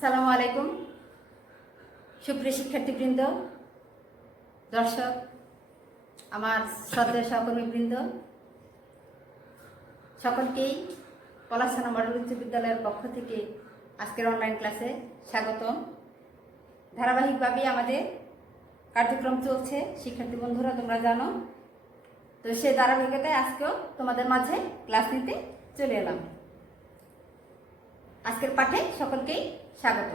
সালামু আলাইকুম সুপ্রিয় শিক্ষার্থীবৃন্দ, দর্শক, আমার শ্রদ্ধেয় সহকর্মীবৃন্দ, সকলকেই পলাশথানা মডেল উচ্চ বিদ্যালয়ের পক্ষ থেকে আজকের অনলাইন ক্লাসে স্বাগতম। ধারাবাহিকভাবে আমাদের কার্যক্রম চলছে, শিক্ষার্থী বন্ধুরা তোমরা জানো। তো সেই ধারাবাহিকতায় আজকেও তোমাদের মাঝে ক্লাস নিতে চলে এলাম। আজকের পাঠে সকলকেই স্বাগত।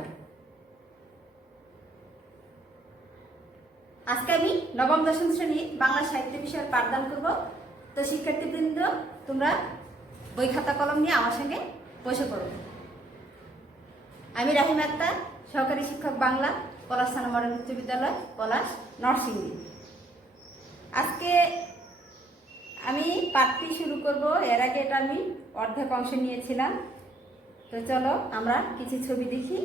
আজকে আমি নবম দশম শ্রেণীর বাংলা সাহিত্য বিষয়ের পাঠদান করব। তো শিক্ষার্থীবৃন্দ, তোমরা বই খাতা কলম নিয়ে আমার সঙ্গে বসে পড়ো। আমি রাহিম আক্তার, সহকারী শিক্ষক বাংলা, পলাশথানা মডেল উচ্চ বিদ্যালয়, পলাশ, নরসিংদী। আজকে আমি পাঠটি শুরু করব। এর আগে এটা আমি অর্ধেক অংশ নিয়েছিলাম। তো চলো আমরা কিছু ছবি দেখি।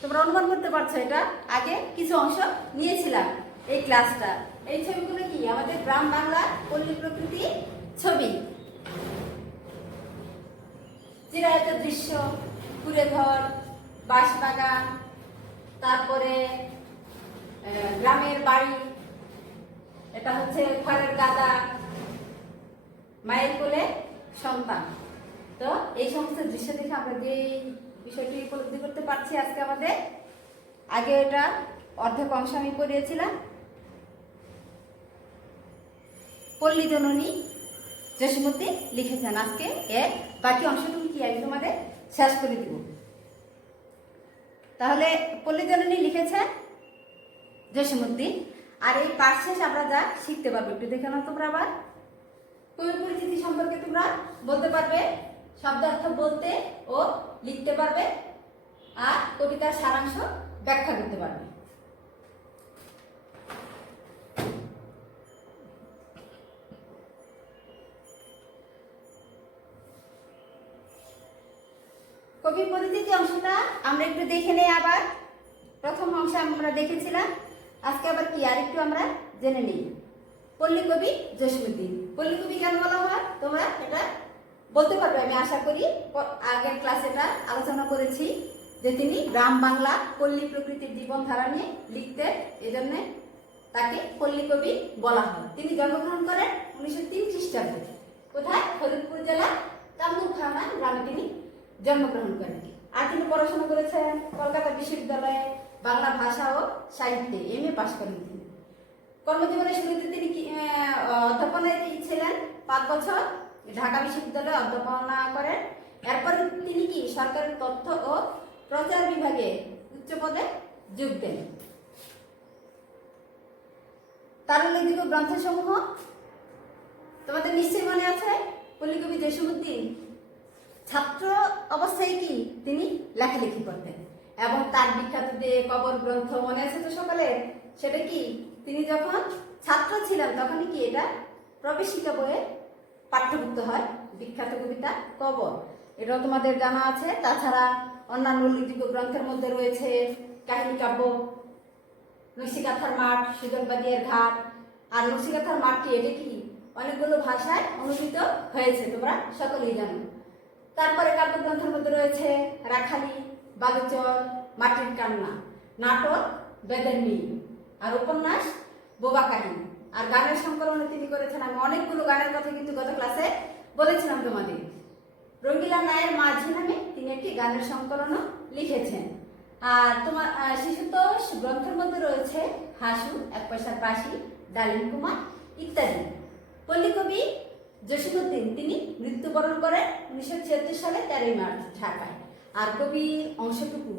তোমরা অনুমান করতে পারছো এটা আগে কিছু অংশ নিয়েছিলাম এই ক্লাসটা। এই ছবিগুলো কি আমাদের গ্রাম বাংলার পল্লী প্রকৃতি ছবি। চিরায়ত দৃশ্য, কুড়ে ঘর, বাঁশবাগান, তারপরে গ্রামের বাড়ি, এটা হচ্ছে খড়ের গাদা, মায়ের কোলে সন্তান। তো এই সমস্ত দৃশ্য দেখে আমরা যে বিষয়টি উপলব্ধি করতে পারছি আজকে আমাদের। আগে এটা অর্ধেক অংশ আমি পড়িয়েছিলাম। পল্লী জননী জসীমউদ্দীন লিখেছেন। আজকে এর বাকি অংশটুকু কি আমি তোমাদের শেষ করে দিব। তাহলে পল্লী জননী লিখেছেন জসীমউদ্দীন। আর এই পাঠ শেষ আমরা যা শিখতে পারবো একটু দেখে নাও তোমরা। আবার কবি পরিচিতি সম্পর্কে তোমরা বলতে পারবে, শব্দার্থ বলতে ও লিখতে পারবে, আর কবিতার সারাংশ ব্যাখ্যা করতে পারবে। কবি পরিচিতি অংশটা আমরা একটু দেখে নেই। আবার প্রথম অংশে আমরা দেখেছিলাম, আজকে আবার কি আর একটু আমরা জেনে নিই। পল্লী কবি জসীমউদ্দীন। পল্লী কবি কেন বলা হয় তোমরা এটা বলতে পারবে আমি আশা করি। আগের ক্লাসে এটা আলোচনা করেছি যে তিনি গ্রাম বাংলা পল্লী প্রকৃতির জীবনধারা নিয়ে লিখতেন, এজন্য তাকে পল্লী কবি বলা হয়। তিনি জন্মগ্রহণ করেন 1903 খ্রিস্টাব্দে। কোথায়? ফরিদপুর জেলা কামরূপখানা গ্রামে তিনি জন্মগ্রহণ করেন। আর তিনি পড়াশোনা করেছেন কলকাতা বিশ্ববিদ্যালয়ে বাংলা ভাষা ও সাহিত্যে MA পাশ করেন তিনি। কর্মজীবনের শুরুতে তিনি অধ্যাপনায় ছিলেন 5 বছর, ঢাকা বিশ্ববিদ্যালয়ে অধ্যাপনা করেন। এরপর তিনি কি সরকারের তথ্য ও প্রচার বিভাগে উচ্চ পদে যোগ দেন। তার উল্লেখযোগ্য গ্রন্থসমূহ তোমাদের নিশ্চয়ই মনে আছে। পল্লী কবি জসীমউদ্দীন ছাত্র অবস্থায় কি তিনি লেখালেখি করতেন, এবং তার বিখ্যাত যে কবর গ্রন্থ মনে আছে তো সকলের, সেটা কি তিনি যখন ছাত্র ছিলেন তখনই কি এটা প্রবেশিকা বইয়ে পাঠ্যভুক্ত হয়। বিখ্যাত কবিতা কবর, এটাও তোমাদের জানা আছে। তাছাড়া অন্যান্য উল্লেখযোগ্য গ্রন্থের মধ্যে রয়েছে কাহিনী কাব্য নকশিকাঁথার মাঠ, সুজনবাদীর ঘাট। আর নকশিকাঁথার মাঠটি এটা কি অনেকগুলো ভাষায় অনুদিত হয়েছে, তোমরা সকলেই জানো। তারপরে কাব্যগ্রন্থের মধ্যে রয়েছে রাখালি, বালুচর, মাটির কান্না, নাটক বেদের মিল, আর উপন্যাস বোবা কাহিনী। আর গানের সংকলনে তিনি করেছেন, আমি অনেকগুলো গানের কথা কিন্তু গত ক্লাসে বলেছিলাম তোমাদের। রঙ্গিলা নায়ের মাঝি নামে তিনি একটি গানের সংকলনও লিখেছেন। আর তোমার শিশুতোষ গ্রন্থের মধ্যে রয়েছে হাসু, 1 পয়সার বাঁশি, ডালিম কুমার ইত্যাদি। পল্লী কবি জসীমউদ্দীন তিনি মৃত্যুবরণ করেন 1976 সালে 13 মার্চ ঢাকায়। আর কবি অংশটুকু,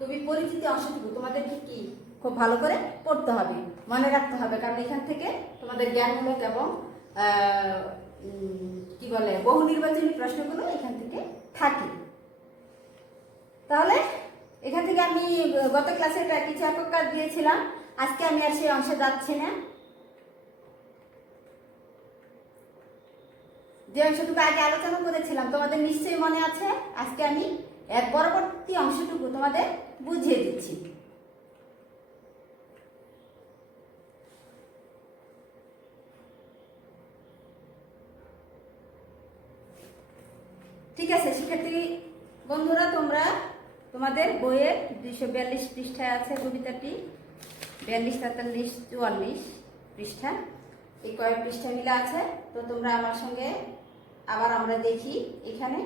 কবি পরিচিতি অংশটুকু তোমাদেরকে কি খুব ভালো করে পড়তে হবে, মনে রাখতে হবে, কারণ এখান থেকে তোমাদের জ্ঞানমূলক এবং কি বলে বহু নির্বাচনী প্রশ্নগুলো এখান থেকে থাকে। তাহলে এখান থেকে আমি গত ক্লাসে একটা কিছু একক কাজ দিয়েছিলাম, আজকে আমি আর সেই অংশে যাচ্ছি না। যে অংশটুকু আগে আলোচনা করেছিলাম তোমাদের নিশ্চয়ই মনে আছে। আজকে আমি এর পরবর্তী অংশটুকু তোমাদের বুঝিয়ে দিচ্ছি। ঠিক আছে শিক্ষার্থী বন্ধুরা, তোমরা তোমাদের বইয়ের 242 পৃষ্ঠায় আছে কবিতাটি, 42, 43, 44 পৃষ্ঠা, এই কয়েক পৃষ্ঠা মিলে আছে। তো তোমরা আমার সঙ্গে আবার আমরা দেখি এখানে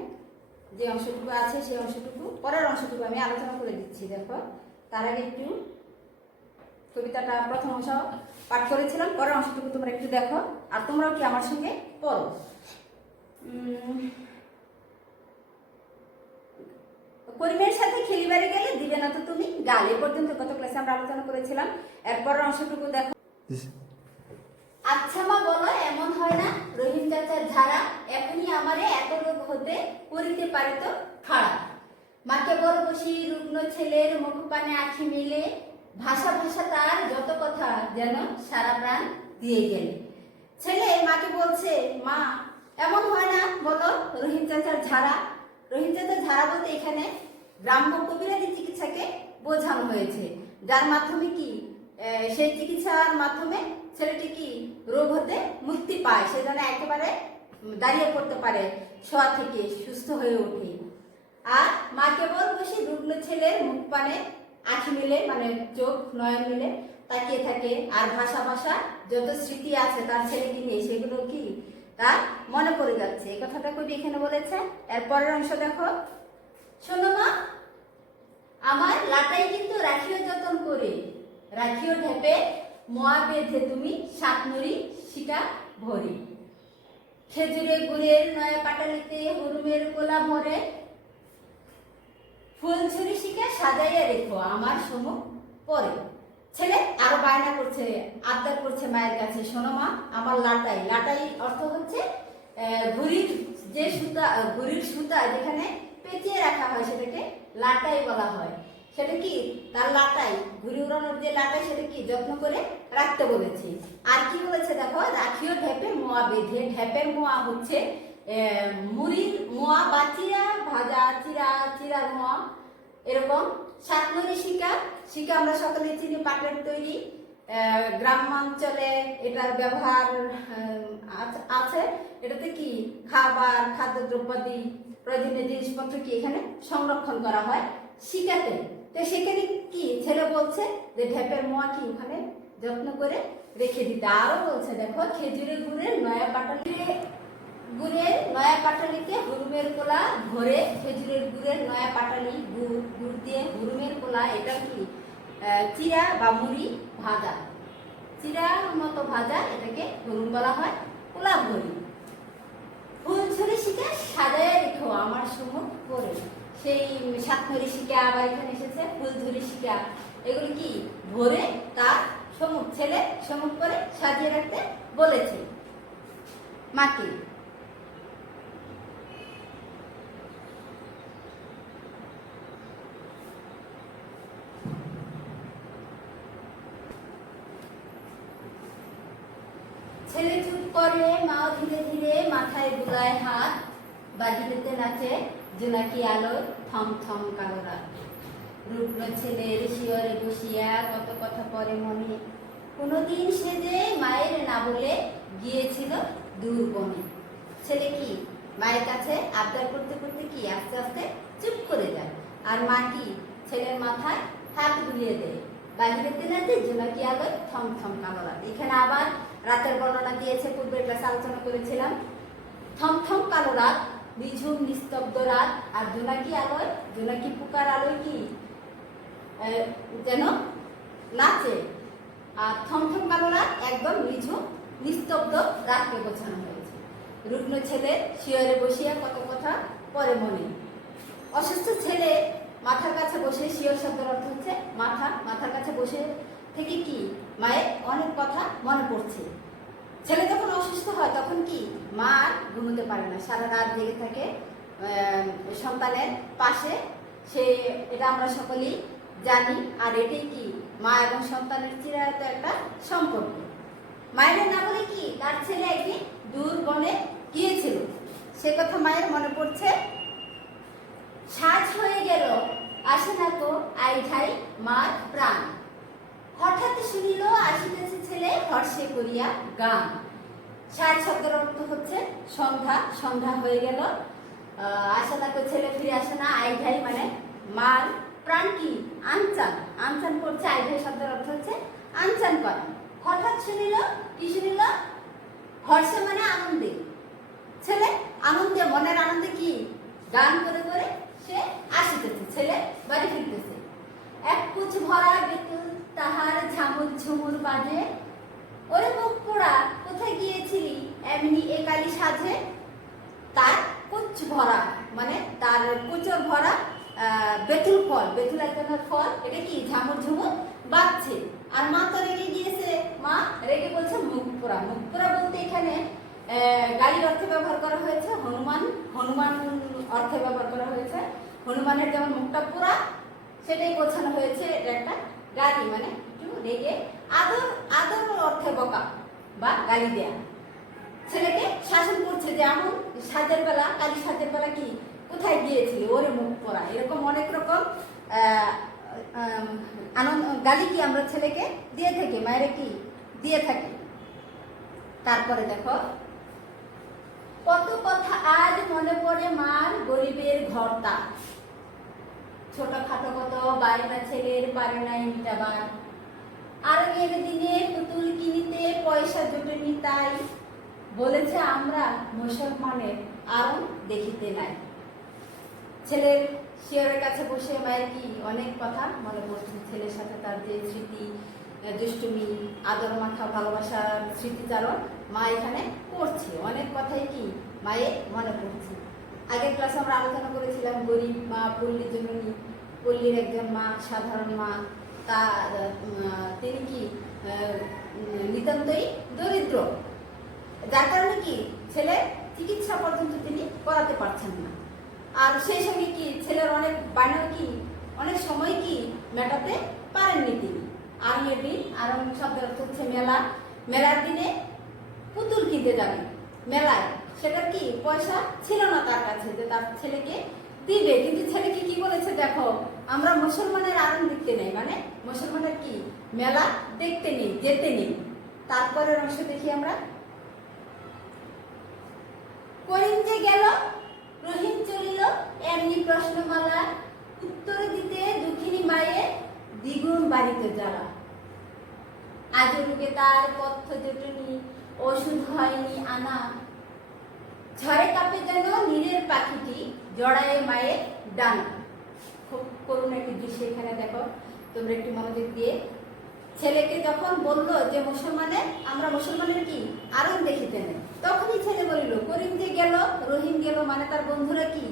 যে অংশটুকু আছে সেই অংশটুকু, পরের অংশটুকু আমি আলোচনা করে দিচ্ছি। দেখো, তার আগে একটু কবিতাটা প্রথম অংশ পাঠ করেছিলাম, পরের অংশটুকু তোমরা একটু দেখো, আর তোমরাও কি আমার সঙ্গে পড়ো। পরিবেশের সাথে খেলিবারে গেলে দিবে না তো তুমি গাল, এ পর্যন্ত কত ক্লাসে আমরা আলোচনা করেছিলাম। এরপরের অংশটুকু দেখো। আচ্ছা মা বলো, এমন হয় না রহিম চাচার ঝাড়া, এখনই আমারে এত রোগ হতে করিতে পারে তো খাড়া। মাকে বড় বসি রুগ্ন ছেলের মুখ পানে আখি মেলে, ভাষা ভাষা তার যত কথা যেন সারা প্রাণ দিয়ে গেলে। ছেলে মাকে বলছে, মা এমন হয় না বলো রহিম চাচার ঝাড়া। রহিম চাচার ঝাড়া বলতে এখানে গ্রাম্য কবিরাজি চিকিৎসাকে বোঝানো হয়েছে, যার মাধ্যমে কি সেই চিকিৎসার মাধ্যমে ছেলেটি কি রোগ হতে মুক্তি পায়, সেজন্য একেবারে দাঁড়িয়ে পড়তে পারে, শোয়া থেকে সুস্থ হয়ে ওঠে। আর মা কেবল বসে রুগ্ন ছেলের মুখ পানে আঁখি মিলে, মানে চোখ নয়ন মিলে তাকিয়ে থাকে, আর ভাষা ভাষা যত স্মৃতি আছে তার ছেলেকে নিয়ে সেগুলো কি তার মনে পড়ে যাচ্ছে। এই কথাটা কবি এখানে বলেছে। এর পরের অংশ দেখো। শোনো মা, আমার লাটাই কিন্তু রাখিও যতন করে, রাখিও ঢেপে মোয়া বেঁধে তুমি সাতনরি শিকা ভরি। খেজুরে গুড়ের নয়া পাটালিতে হুরুমের কোলা ভরে, ফুলঝুরি শিকা সাজাইয়া রেখো আমার সম্মুখ পরে। ছেলে আরো বায়না করছে, আবদার করছে মায়ের কাছে, শোনো মা আমার লাটাই। লাটাই অর্থ হচ্ছে ঘুড়ির যে সুতা, ঘুড়ির সুতা যেখানে পেঁচিয়ে রাখা হয় সেটাকে লাটাই বলা হয়। সেটা কি তার লাটাই, ঘুড়ি উড়ানোর যে লাটাই সেটা কি যত্ন করে রাখতে বলেছে। আর কি বলেছে দেখো, রাখিও ঢেপে মোয়া বেঁধে। ঢেপের মোয়া হচ্ছে মুড়ির মোয়া বা চিরা ভাজা, চিরার মোয়া, এরকম। সাতনরি শিকা, শিকা আমরা সকলে চিনি, পাটের তৈরি। গ্রামাঞ্চলে এটার ব্যবহার আছে। এটাতে কি খাবার, খাদ্যদ্রব্যাদি, প্রয়োজনীয় জিনিসপত্র কি এখানে সংরক্ষণ করা হয় শিকাতে। তো সেখানে কি ছেলে বলছে যে ঢেপের মোয়া কি ওখানে যত্ন করে রেখে দিতে। আরো বলছে দেখো, খেজুরের গুড়ের নয়া পাটালিতে হুরুমের কোলা ভরে। খেজুরের গুড়ের নয়া পাটালি, গুড় দিয়ে হুরুমের কোলা, এটা কি চিরা বা মুড়ি ভাজা, চিরার মতো ভাজা, এটাকে হুরুম বলা হয়, কোলা ভরি। ফুলঝুরি শিকা সাজায় রেখো আমার সম্মুখ পরে। সেই সাতনরি শিকা আবার এখানে এসেছে, ফুলঝুরি শিকা, এগুলো কি ভরে তার সম্মুখ, ছেলে সম্মুখ করে সাজিয়ে রাখতে বলেছে মাকে। ছেলে চুপ করে, মাও ধীরে ধীরে মাথায় বুলায় হাত, বাজিতে নাচে জোনাকি আলোয় থম থম কালো রাত। রুগ্ন ছেলের শিয়রে বসিয়া কত কথা পরে মনে, কোনোদিন সে যে মায়ের না বলে গিয়েছিল দূর বনে। ছেলে কি মায়ের কাছে আবদার করতে করতে কি আস্তে আস্তে চুপ করে যায়, আর মা কি ছেলের মাথায় হাত বুলিয়ে দেয়। বাহিরেতে নাচে জোনাকি আলোয় থম থম কালো রাত। এখানে আবার রাতের বর্ণনা দিয়েছে, পূর্বের ক্লাসে আলোচনা করেছিলাম। থমথম কালো রাত, নিঝুম নিস্তব্ধ রাত, আর জোনাকি আলোয়, জোনাকি পোকার আলোয় কি যেন নাচে। আর থমথম কালো রাত একদম নিঝুম নিস্তব্ধ রাতকে বোঝানো হয়েছে। রুগ্ন ছেলে শিয়রে বসিয়া কত কথা পরে মনে। অসুস্থ ছেলে মাথার কাছে বসে, শিয়র শব্দের অর্থ হচ্ছে মাথা, মাথার কাছে বসে থেকে কি মায়ের অনেক কথা মনে পড়ছে। ছেলে যখন অসুস্থ হয় তখন কি মা আর ঘুমোতে পারে না, সারা রাত জেগে থাকে সন্তানের পাশে। সে এটা আমরা সকলেই জানি। আর এটাই কি মা এবং সন্তানের চিরায়ত একটা সম্পর্ক। মায়ের না বলে কি তার ছেলে একদিন দূর বনে গিয়েছিল, সে কথা মায়ের মনে পড়ছে। সাজ হয়ে গেল আসে না তো আই ঢাই মার প্রাণ, হঠাৎ শুনিল আসিতেছে ছেলে হর্ষে করিয়া গান। সাজ শব্দের অর্থ হচ্ছে সন্ধ্যা, সন্ধ্যা হয়ে গেল, আসে না, তো ছেলে ফিরে আসে না। আই ভাই মানে মার প্রাণ কি আনচান, আনচান করছে। আই ভাই শব্দের অর্থ হচ্ছে আনচান করা। হঠাৎ শুনিল, কি শুনিল? হর্ষে মানে আনন্দে। ছেলে আনন্দে, মনের আনন্দে কি গান করে করে সে আসিতেছে, ছেলে বাড়ি ফিরতেছে। এক কুচ ভরা বেতুল তাহার ঝামুর ঝুমুর বাজে, ওরে মুখ পোড়া কোথায় গিয়েছিলি এমনি এ কালি সাজে। তার কুচ ভরা মানে তার কুচর ভরা বেতুল ফল, বেতুল এক ধরনের ফল, এটা কি ঝামুর ঝুমুর বাজছে। আর মা তো রেগে গিয়েছে, মা রেগে বলছে মুখ পোড়া। মুখ পোড়া বলতে এখানে গাড়ির অর্থে ব্যবহার করা হয়েছে, হনুমান, হনুমান অর্থে ব্যবহার করা হয়েছে। হনুমানের যেমন মুখটা পোড়া সেটাই বোঝানো হয়েছে, এটা একটা গালি মানে একটু রেগে। আদর, আদর অর্থে বকা বা গালি দেয়া। ছেলেকে শাসন করছে যে এমন সাজের বেলা, কালী সাজের বেলা কি কোথায় গিয়েছিলি, ওরে মুখ পোড়া। এরকম অনেক রকম আনন্দ গালি কি আমরা ছেলেকে দিয়ে থাকি, মায়েরা কি দিয়ে থাকি। তারপরে দেখো, কত কথা আজ মনে পড়ে মার, গরিবের ঘর তার। ছোটখাটো কত বাড়িটা ছেলের পারে নাই মিটাবার, আর এর দিনে পুতুল কিনিতে পয়সা জোটেনি তাই, বলেছে আমরা মুসলমানের আরো দেখিতে নাই। ছেলের শিয়রের কাছে বসে মায়ের কি অনেক কথা মনে পড়ছে, ছেলের সাথে তার যে স্মৃতি, দুষ্টুমি, আদর মাখা ভালোবাসার স্মৃতিচারণ মা এখানে করছে। অনেক কথাই কি মায়ের মনে পড়ছে। আগের ক্লাসে আমরা আলোচনা করেছিলাম গরিব মা, পল্লী জননী, পল্লীর একজন মা, সাধারণ মা, তা তিনি কি নিতান্তই দরিদ্র, যার কারণে কি ছেলে চিকিৎসা পর্যন্ত তিনি করাতে পারছেন না। আর সেই সঙ্গে কি ছেলের অনেক বায়না কি অনেক সময় কি মেটাতে পারেননি তিনি। আরঙের দিন, আরং শব্দের অর্থ হচ্ছে মেলা, মেলার দিনে পুতুল কিনতে যাবে মেলায়, সেটার কি পয়সা ছিল না তার কাছে যে তার ছেলেকে দিবে। কিন্তু ছেলেকে কি বলেছে, দেখো আমরা মুসলমানের আরং দেখতে নেই, মানে মুসলমানের কি মেলা দেখতে নেই, যেতে নেই। তারপরের অংশ দেখি আমরা, করিম যে গেল রহিম চলিল এমনি প্রশ্নমালা, উত্তর দিতে দুঃখিনী মায়ের দ্বিগুণ বাড়িতে জ্বালা। আজ রোগে তার পথ্য জটনি, ওষুধ হয়নি আনা, ঝড়ে কাঁপে যেন নীরের পাখিটি, জড়ায়ে মায়ের ডানা। খুব করুণ একটি দৃশ্য এখানে দেখো, তোমরা একটু মনোযোগ দিয়ে। ছেলেকে যখন বললো যে মুসলমানের, আমরা মুসলমানের কি আরং দেখিতে নেই, তখনই ছেলে বলিল করিম যে গেল রহিম গেল, মানে তার বন্ধুরা কি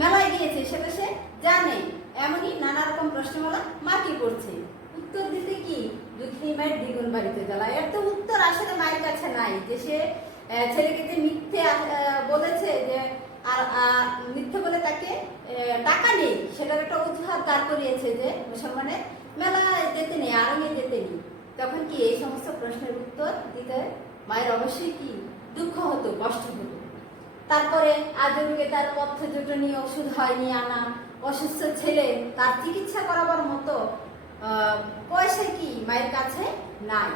মেলায় গিয়েছে সেটা সে জানে। এমনই নানা রকম প্রশ্নমালা মাটি পড়ছে। উত্তর দিতে কি দুঃখিনী মায়ের দ্বিগুণ বাড়িতে জ্বালা। এর তো উত্তর আসলে মায়ের কাছে নাই, যে সে ছেলেকে যে মিথ্যে বলেছে, যে আর মিথ্যে বলে তাকে টাকা নেই, সেটার একটা অজুহাত দাঁড় করিয়েছে যে মুসলমানের মেলা যেতে নেই, আরঙে যেতে নেই। তখন কি এই সমস্ত প্রশ্নের উত্তর দিতে মায়ের অবশ্যই কি দুঃখ হতো, কষ্ট হতো। তারপরে আজকে তার পথ্য জটনি, ওষুধ হয়নি আনা, অসুস্থ ছেলে, তার চিকিৎসা করাবার মতো পয়সা কি মায়ের কাছে নাই।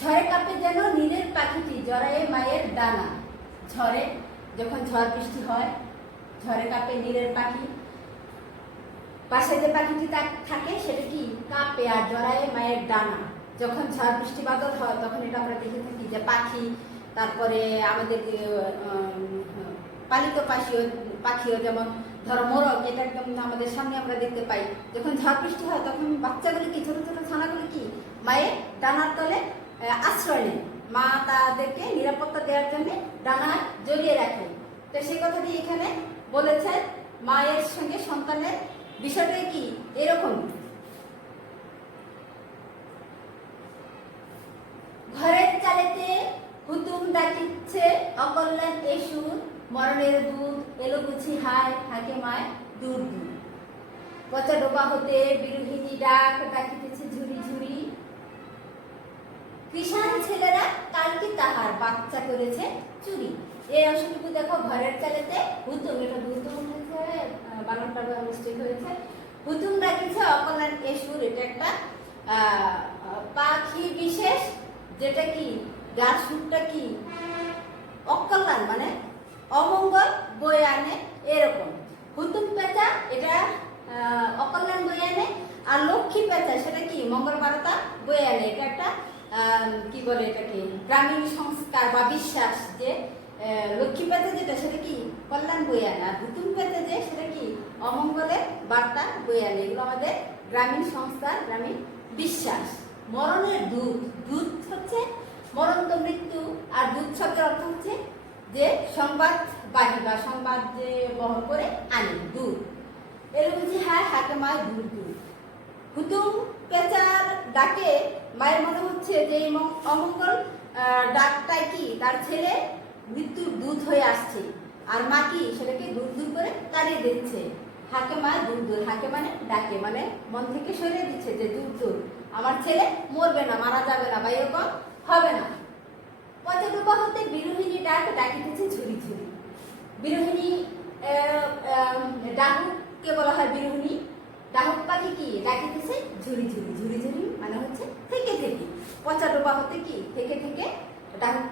ঝড়ে কাঁপে যেন নীরের পাখিটি, জড়ায়ে মায়ের ডানা। ঝড়ে যখন ঝড় বৃষ্টি হয়, ঝড়ে কাঁপে নীরের পাখি, পাশে যে পাখিটি থাকে সেটা কি কাঁপে, আর জড়ায়ে মায়ের ডানা। যখন ঝড় বৃষ্টি বাদল হয় তখন এটা আমরা দেখে থাকি যে পাখি, তারপরে আমাদের পালিত পাখিও যেমন ধরো মোরগ, এটা একদম আমাদের সামনে আমরা দেখতে পাই। যখন ঝড় বৃষ্টি হয় তখন বাচ্চাগুলি কি, ছোট ছোট ছানাগুলি কি মায়ের ডানার তলে আশ্রয় নেয়, মা তাদেরকে নিরাপত্তা দেওয়ার জন্য ডানায় জড়িয়ে রাখে। তো সেই কথাটি এখানে বলেছেন, মায়ের সঙ্গে সন্তানের বিষয়টাই কি এরকম। ঘরের চালেতে হুতুম ডাকিচ্ছে অকল্যাণ এসুর, মরণের দুধ এলো বুঝি হায়, থাকে মায় দূর দূর। পচা ডোবা হতে বিরোহিনী ডাক ডাকিতেছে ঝুরি ঝুরি, কৃষাণ ছেলেরা কালকে তাহার বাচ্চা করেছে চুরি। এই অংশটুকু দেখো, ঘরের চালেতে হুতুম, এটা হুতুম উঠেছে, বানানটা মিস্টেক হয়েছে। হুতুম ডাকিছে অকল্যাণ এসুর, এটা একটা পাখি বিশেষ, যেটা কি যার সুরটা কি অকল্যাণ, মানে অমঙ্গল বয়ে আনে, এরকম। হুতুম পেঁচা এটা অকল্যাণ বয়ে আনে, আর লক্ষ্মী পেঁচা সেটা কি মঙ্গলবারতা বয়ে আনে। এটা একটা কি বলে এটাকে গ্রামীণ সংস্কার বা বিশ্বাস যে লক্ষ্মী পেঁচা যেটা সেটা কি কল্যাণ বয়ে আনে, আর হুতুম পেঁচা যে সেটা কি অমঙ্গলের বার্তা বয়ে আনে। এগুলো আমাদের গ্রামীণ সংস্কার, গ্রামীণ বিশ্বাস। মরণের দূত, দূত হচ্ছে মরণ তো মৃত্যু, আর দূত শব্দের অর্থ হচ্ছে যে সংবাদবাহী বা সংবাদ যে বহন করে আনে, দূত। এর বলছি হ্যাঁ হাতে মায় দূর দূর। হুতুম পেঁচার ডাকে মায়ের মনে হচ্ছে যে এই অমঙ্গল ডাকটাই কি তার ছেলে মৃত্যুর দূত হয়ে আসছে, আর মা কি সেটাকে দূর দূর করে তাড়িয়ে দিচ্ছে। হাকে মা দূর দূর, হাকে মানে ডাকে, মানে মন থেকে সরিয়ে দিচ্ছে যে দূর দূর, আমার ছেলে মরবে না, মারা যাবে না বা এরকম হবে না। পচাডোবা হতে বিরোহিনী ডাক ডাকিতেছে ঝুরি ঝুরি। বিরোহিনী ডাহুককে বলা হয় বিরোহিনী। ডাহুক পাখি কি ডাকিতেছে ঝুরি ঝুরি, ঝুরি ঝুরি মানে হচ্ছে থেকে থেকে। পচাডোবা হতে কি থেকে থেকে ডাহুক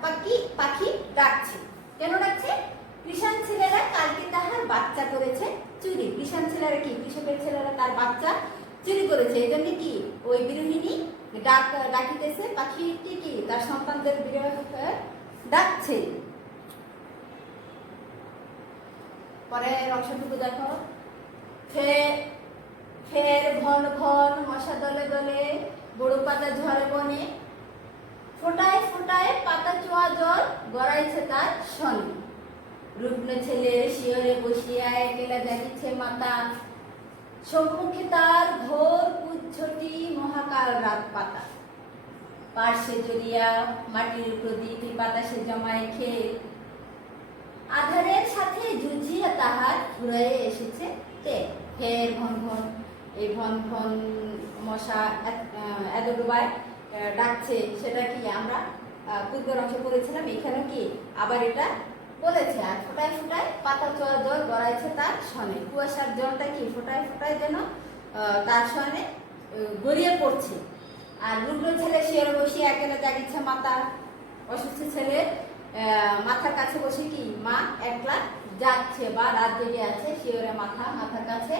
পাখি ডাকছে। কেন ডাকছে? কৃষাণ ছেলেরা কালকে তাহার বাচ্চা করেছে চুরি। কৃষাণ ছেলেরা কি কৃষকের ছেলেরা তার বাচ্চা চুরি করেছে, এই জন্য কি ওই বিরোহিনী ডাকিতেছে পাখিটি কি তার সন্তানদের ডাকছে। পরে অংশটুকু দেখো, ফের ঘন ঘন মশা দলে দলে, বড় পাতা ঝরে বনে, ফোটায় ফোটায় পাতা চোয়া জল গড়াইছে তার শনি। রুগ্ন ছেলে শিয়রে বসিয়া একলা জাগিছে মাতা, সম্মুখে তার ঘোর পুচ্ছটি মহাকাল রাত পাতা। পার্শ্বে জড়িয়া মাটির প্রদীপ বাতাসে জমায় খেয়ে, আধারের সাথে যুঝিয়া তাহার ঘুরাইয়ে এসেছে কে। ফের ঘন ঘন, এই ঘন ঘন মশা এত ডুবায় ডাকছে, সেটা কি আমরা পূর্বের অংশে পড়েছিলাম, এখানে কি আবার এটা বলেছে। আর ফোটায় ফোটায় পাতা চোয়া জল গড়াইছে তার শনে, কুয়াশার জলটা কি ফোটায় ফোটায় যেন তার শনে গড়িয়ে পড়ছে। আর রুগ্ন ছেলে শিয়রে বসিয়ে একেলা জাগিচ্ছে মাতা, অসুস্থ ছেলে মাথার কাছে বসে কি মা একলা যাচ্ছে বা রাত জেগে আছে, শিয়রে মাথার কাছে।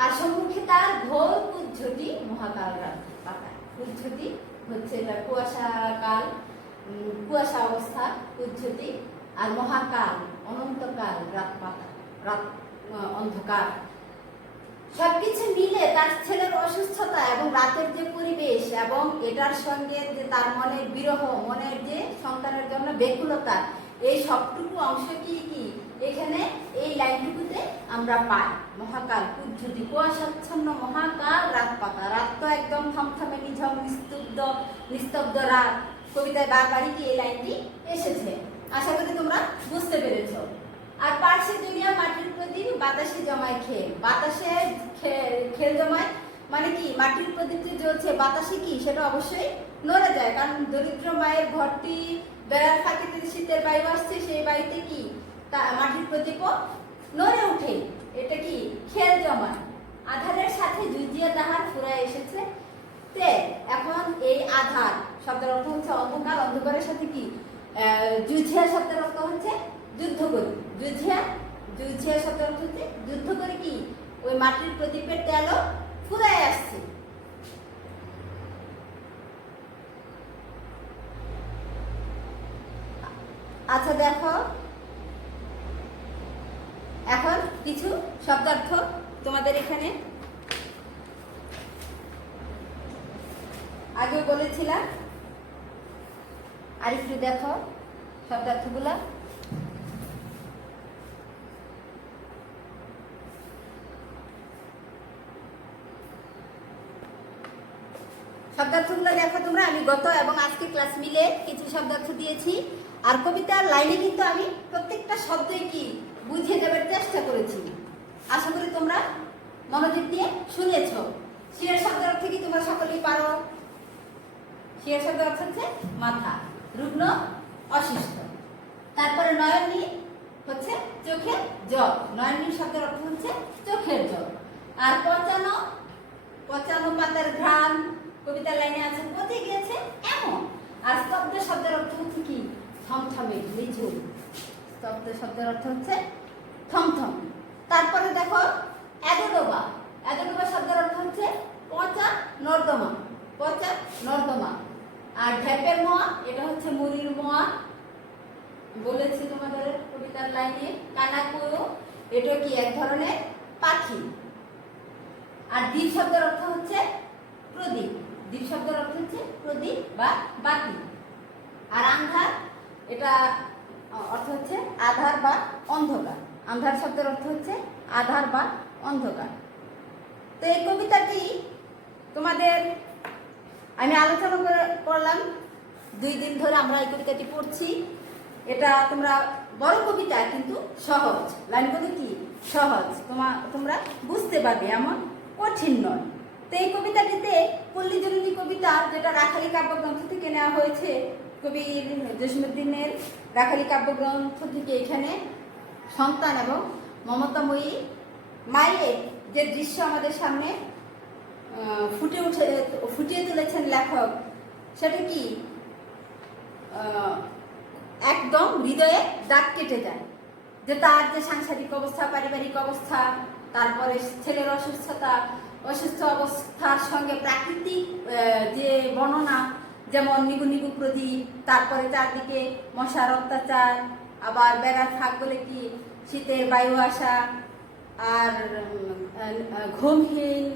আর সম্মুখে তার ঘোর কুজ্ঝটি মহাকাল রাত পাতা। কুজ্ঝটি হচ্ছে কুয়াশা কাল, কুয়াশা অবস্থা কুজ্ঝটি, আর মহাকাল অনন্তকাল রাত পাতা, রাত অন্ধকার। সবকিছু মিলে তার ছেলের অসুস্থতা এবং রাতের যে পরিবেশ এবং এটার সঙ্গে যে তার মনের বিরহ, মনের যে সন্তানের জন্য ব্যাকুলতা, এই সবটুকু অংশ কি এখানে এই লাইনটুকুতে আমরা পাই। মহাকাল কুজ্ঝটি, কুয়াশাচ্ছন্ন মহাকাল রাত পাতা। রাত তো একদম থমথমে নিঝম নিস্তব্ধ রাত। কবিতায় বারবারই কি এই লাইনটি এসেছে। আশা করি তোমরা বুঝতে পেরেছো। আর পার্শ্বে দুনিয়া মাটির প্রদীপ বাতাসে জমায় খেল। বাতাসে খেল জমায় মানে কি মাটির প্রদীপ যে জ্বলছে বাতাসে কি সেটা অবশ্যই নড়ে যায়, কারণ দরিদ্র মায়ের ঘরটি বেড়ার ফাঁকিতে শীতের বায়ু আসছে, সেই বায়ুতে কি মাটির প্রদীপও নড়ে ওঠে, এটা কি খেল জমায়। আধারের সাথে যুজিয়া তাহার ফুরায় এসেছে তে। এখন এই আধার শব্দের অর্থ হচ্ছে অন্ধকার, অন্ধকারের সাথে কি যুঝিয়া শব্দের অর্থ হচ্ছে যুদ্ধ করি। যুঝিয়া শব্দের অর্থ হচ্ছে যুদ্ধ করে কি ওই মাটির প্রদীপের তেলও ফুরায় আসছে। আচ্ছা দেখো, এখন কিছু শব্দার্থ তোমাদের এখানে আগে বলেছিলাম, আর একটু দেখো শব্দার্থগুলা। শব্দার্থগুলো দেখো তোমরা, আমি গত এবং আজকে ক্লাস মিলে কিছু শব্দার্থ দিয়েছি। আর কবিতার লাইনে কিন্তু আমি প্রত্যেকটা শব্দই কি বুঝিয়ে দেওয়ার চেষ্টা করেছি। আশা করি তোমরা মনোযোগ দিয়ে শুনেছ। শিয়ার শব্দের অর্থ কি তোমরা সকলেই পারো। শিয়ার শব্দের অর্থ হচ্ছে মাথা, রুগ্ন অসুস্থ। তারপরে নয়নী হচ্ছে চোখের জল, নয়নী শব্দের অর্থ হচ্ছে চোখের জল। আর পচানো পাতার ঘ্রাণ, কবিতার লাইনে আছে পচে গিয়েছে এমন। আর স্তব্ধ শব্দের অর্থ হচ্ছে কি থমথমে নিঝুম, স্তব্ধ শব্দের অর্থ হচ্ছে থমথম। তারপরে দেখো এদোডোবা, এদোডোবা শব্দের অর্থ হচ্ছে পচা নর্দমা, পচা নর্দমা। আর ঢ্যাপের মোয়া, এটা হচ্ছে মুড়ির মোয়া, বলেছি তোমাদের কবিতার লাইনে। কানাকুয়ো, এটা কি এক ধরনের পাখি। আর দ্বীপ শব্দের অর্থ হচ্ছে প্রদীপ, দ্বীপ শব্দের অর্থ হচ্ছে প্রদীপ বা বাতি। আর আন্ধার, এটা অর্থ হচ্ছে আধার বা অন্ধকার, আন্ধার শব্দের অর্থ হচ্ছে আধার বা অন্ধকার। তো এই কবিতাটি তোমাদের আমি আলোচনা করলাম, 2 দিন ধরে আমরা এই কবিতাটি পড়ছি। এটা তোমরা বড় কবিতা কিন্তু সহজ, লাইনগুলো কি সহজ, তোমরা বুঝতে পারবে, এমন কঠিন নয়। তো এই কবিতাটিতে পল্লী জননী কবিতা, যেটা রাখালি কাব্যগ্রন্থ থেকে নেওয়া হয়েছে, কবি জসীমউদ্দীনের রাখালি কাব্যগ্রন্থ থেকে, এখানে সন্তান এবং মমতাময়ী মায়ের যে দৃশ্য আমাদের সামনে ফুটিয়ে তুলেছেন লেখক, সেটা কি একদম হৃদয়ে দাগ কেটে যায়। যে তার যে সাংসারিক অবস্থা, পারিবারিক অবস্থা, তারপরে ছেলের অসুস্থ অবস্থার সঙ্গে প্রাকৃতিক যে বর্ণনা, যেমন নিবু নিবু প্রদীপ, তারপরে চারদিকে মশার অত্যাচার, আবার বেড়ার ফাঁক বলে কি শীতের বায়ু আসা, আর ঘুমহীন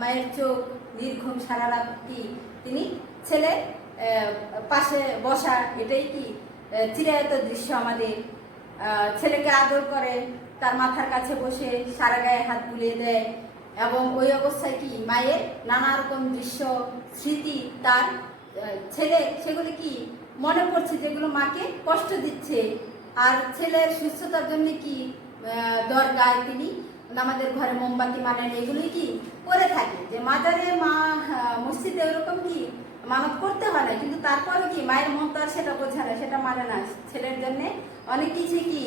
মায়ের চোখ নির্ঘুম সারা রাত কি তিনি ছেলের পাশে বসা, এটাই কি চিরায়ত দৃশ্য আমাদের। ছেলেকে আদর করে, তার মাথার কাছে বসে সারা গায়ে হাত বুলিয়ে দেয়, এবং ওই অবস্থায় কি মায়ের নানা রকম দৃশ্য স্মৃতি তার ছেলে, সেগুলি কি মনে পড়ছে, যেগুলো মাকে কষ্ট দিচ্ছে। আর ছেলের সুস্থতার জন্য কি দরগায় তিনি আমাদের ঘরে মোমবাতি মানেন, এগুলোই কি করে থাকে। যে মাজারে মসজিদে ওরকম কি মানত করতে হয় না, কিন্তু তারপরে কি মায়ের মন তো আর সেটা বোঝে না, সেটা মানে না, ছেলের জন্য অনেক কিছু কি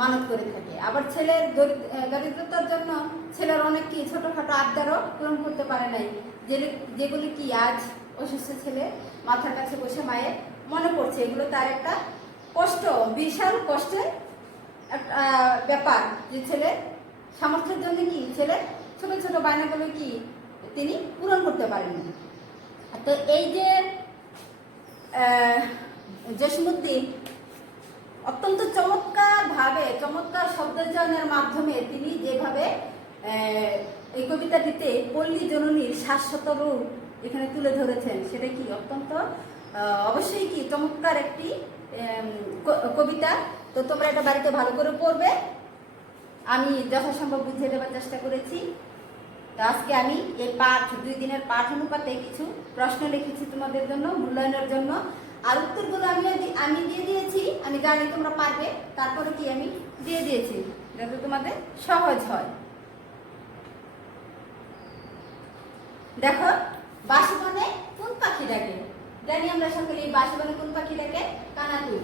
মানত করে থাকে। আবার ছেলের দরিদ্রতার জন্য ছেলের অনেক কি ছোটখাটো আবদারও পূরণ করতে পারে নাই, যেগুলি কি আজ অসুস্থ ছেলে মাথার কাছে বসে মায়ের মনে পড়ছে। এগুলো তার একটা কষ্ট, বিশাল কষ্টের একটা ব্যাপার, যে ছেলের সামর্থ্যের জন্য কি ছেলে ছোট ছোট বায়নাগুলো কি তিনি পূরণ করতে পারেননি। তো এই যে জসীমউদ্দীন অত্যন্ত চমৎকার শব্দচয়নের মাধ্যমে তিনি যেভাবে এই কবিতাটিতে পল্লী জননীর শাশ্বত রূপ এখানে তুলে ধরেছেন, সেটা কি অত্যন্ত অবশ্যই কি চমৎকার একটি কবিতা। তো তোমরা এটা বাড়িতে ভালো করে পড়বে, আমি যথাসম্ভব বুঝিয়ে দেওয়ার চেষ্টা করেছি। তো আজকে আমি এই 2 দিনের পাঠ অনুপাতে কিছু প্রশ্ন লিখেছি তোমাদের জন্য মূল্যায়নের জন্য, আর উত্তরগুলো আমি দিয়ে দিয়েছি, আমি জানি তোমরা পারবে, তারপরে কি আমি দিয়ে দিয়েছি যাতে তোমাদের সহজ হয়। দেখো, বাসবনে কোন পাখি ডাকে? জানি আমরা সকলে, বাসবনে কোন পাখি ডাকে? কানাকুয়ো।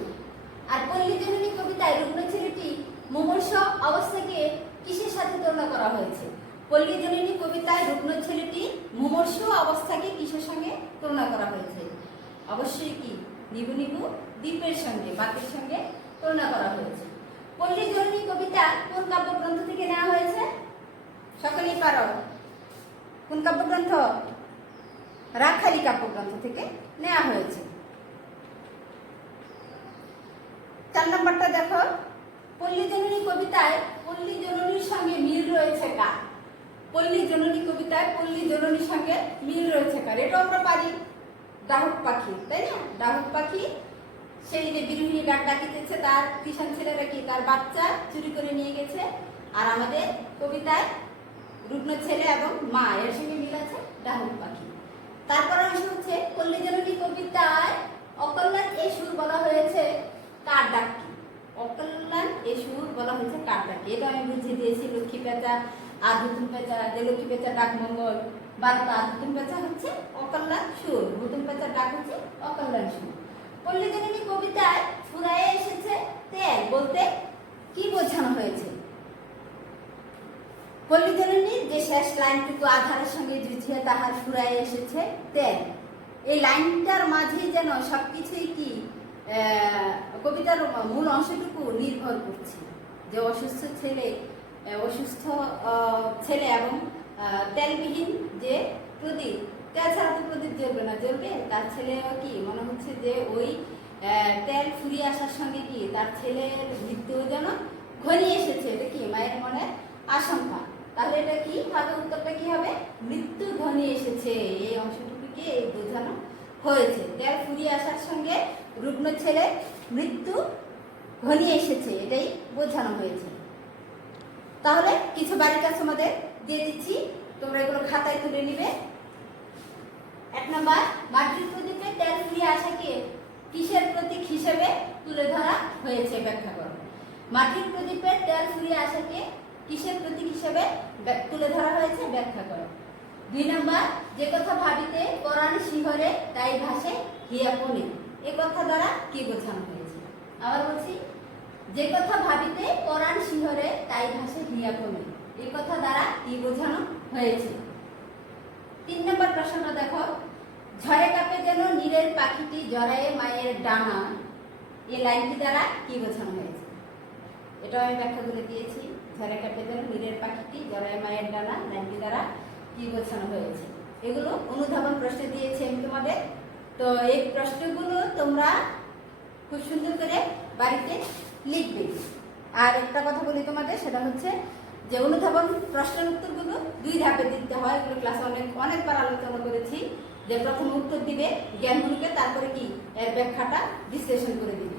আর পল্লী জননী কবিতায় রুগ্ন ছেলেটি মুমূর্ষ অবস্থাকে কিসের সাথে তুলনা করা হয়েছে? পল্লী জননী কবিতায় রুগ্ন ছেলেটি মুমূর্ষ অবস্থাকে কিসের সঙ্গে তুলনা করা হয়েছে? অবশ্যই কি নিবু নিবু দ্বীপের সঙ্গে, বাতির সঙ্গে তুলনা করা হয়েছে। পল্লী জননী কবিতা কোন কাব্যগ্রন্থ থেকে নেওয়া হয়েছে? সকলেই পারো। কোন কাব্যগ্রন্থ? রাখালি কাব্যগ্রন্থ থেকে নেওয়া হয়েছে। 4 নম্বরটা দেখো, পল্লী জননী কবিতায় পল্লী জননীর সঙ্গে মিল রয়েছে কার? পল্লী জননী কবিতায় পল্লী জননীর সঙ্গে মিল রয়েছে কার? এটা আমরা পারি, ডাহুক পাখি, তাই না? ডাহুক পাখি সেই যে বিরোহী ডাক ডাকিতেছে, তার কিষাণ ছেলেরা কি তার বাচ্চা চুরি করে নিয়ে গেছে। আর আমাদের কবিতায় রুগ্ন ছেলে এবং মা, এর সঙ্গে মিল আছে ডাহুক পাখি। তারপর অংশ হচ্ছে পল্লী জননী কবিতায় অকল্যাণ এ সুর বলা হয়েছে কার ডাককে? অকল্যাণ এ সুর বলা হয়েছে কার ডাককে? এটা আমি বুঝিয়ে দিয়েছি। লক্ষ্মী পেঁচা আর হুতুম পেঁচা, যে লক্ষ্মী পেঁচা ডাক মঙ্গল, বার্তা, হুতুম পেঁচা হচ্ছে অকল্যাণ সুর, হুতুম পেঁচার ডাক হচ্ছে অকল্যাণ সুর। পল্লী জননী কবিতায় ফুরায়ে এসেছে তেল বলতে কি বোঝানো হয়েছে? পল্লী জননীর যে শেষ লাইনটুকু আধারের সঙ্গে জুঝিয়ে তাহার ফুরায়ে এসেছে তেল, এই লাইনটার মাঝে যেন সবকিছুই কি কবিতার মূল অংশটুকু নির্ভর করছে যে অসুস্থ ছেলে এবং তেলবিহীন যে প্রদীপ, তেল ছাড়া তো প্রদীপ জ্বলবে না, জ্বলবে। তার ছেলে কি মনে হচ্ছে যে ওই তেল ফুরিয়ে আসার সঙ্গে কি তার ছেলের মৃত্যু যেন ঘনিয়ে এসেছে, এটা কি মায়ের মনে আশঙ্কা। তাহলে এটা কি হবে, উত্তরটা কি হবে, মৃত্যু ঘনিয়ে এসেছে, এই অংশটুকুকে বোঝানো হয়েছে। তেল ফুরিয়ে আসার সঙ্গে রুগ্ন ছেলে মৃত্যু ঘনিয়ে এসেছে, এটাই বোঝানো হয়েছে। তাহলে কিছু বাড়ির কাজ তোমাদের দিয়ে দিচ্ছি, তোমরা এগুলো খাতায় তুলে নিবে। 1 নম্বর, মাটির প্রদীপে তেল ফুরিয়ে আসাকে কিসের প্রতীক হিসেবে তুলে ধরা হয়েছে, ব্যাখ্যা করো। মাটির প্রদীপে তেল ফুরিয়ে আসাকে কিসের প্রতীক হিসেবে তুলে ধরা হয়েছে, ব্যাখ্যা করো। 2 নম্বর, যে কথা ভাবিতে পরাণ শিহরে তাই ভাসে হিয়া কোণে, এ কথা দ্বারা কি বোঝানো হয়েছে? আবার বলছি, যে কথা ভাবিতে পরাণ শিহরে তাই ভাসে হিয়া কোণে, এই কথা দ্বারা কি বোঝানো হয়েছে? 3 নম্বর প্রশ্নটা দেখো, ঝড়ে কাঁপে যেন নীরের পাখিটি জড়ায়ে মায়ের ডানা, এই লাইনটি দ্বারা কি বোঝানো হয়েছে? এটাও আমি ব্যাখ্যা করে দিয়েছি। ঝড়ে কাঁপে যেন নীরের পাখিটি জড়ায়ে মায়ের ডানা, লাইনটি দ্বারা কি বোঝানো হয়েছে? এগুলো অনুধাবন প্রশ্ন দিয়েছি আমি তোমাদের। তো এই প্রশ্নগুলো তোমরা খুব সুন্দর করে বাড়িতে লিখবে। আর একটা কথা বলি তোমাদের, সেটা হচ্ছে যে অনুধাবন প্রশ্নের উত্তরগুলো 2 ধাপে দিতে হয়। এগুলো ক্লাসে অনেকবার আলোচনা করেছি, যে প্রথমে উত্তর দিবে জ্ঞানগুলোকে, তারপরে কি এর ব্যাখ্যাটা বিশ্লেষণ করে দিবে,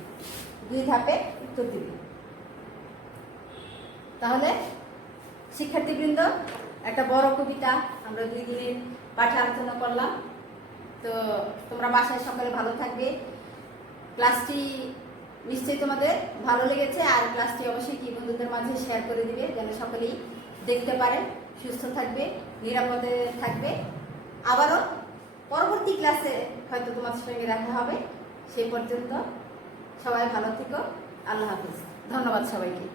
2 ধাপে উত্তর দিবে। তাহলে শিক্ষার্থীবৃন্দ, একটা বড় কবিতা আমরা 2 দিনের পাঠে আলোচনা করলাম। তো তোমরা বাসায় সকালে ভালো থাকবে। ক্লাসটি নিশ্চয়ই তোমাদের ভালো লেগেছে, আর ক্লাসটি অবশ্যই কি বন্ধুদের মাঝে শেয়ার করে দিবে, যেন সকলেই দেখতে পারে। সুস্থ থাকবে, নিরাপদে থাকবে। আবারও পরবর্তী ক্লাসে হয়তো তোমাদের সঙ্গে দেখা হবে। সেই পর্যন্ত সবাই ভালো থেকো। আল্লাহ হাফিজ। ধন্যবাদ সবাইকে।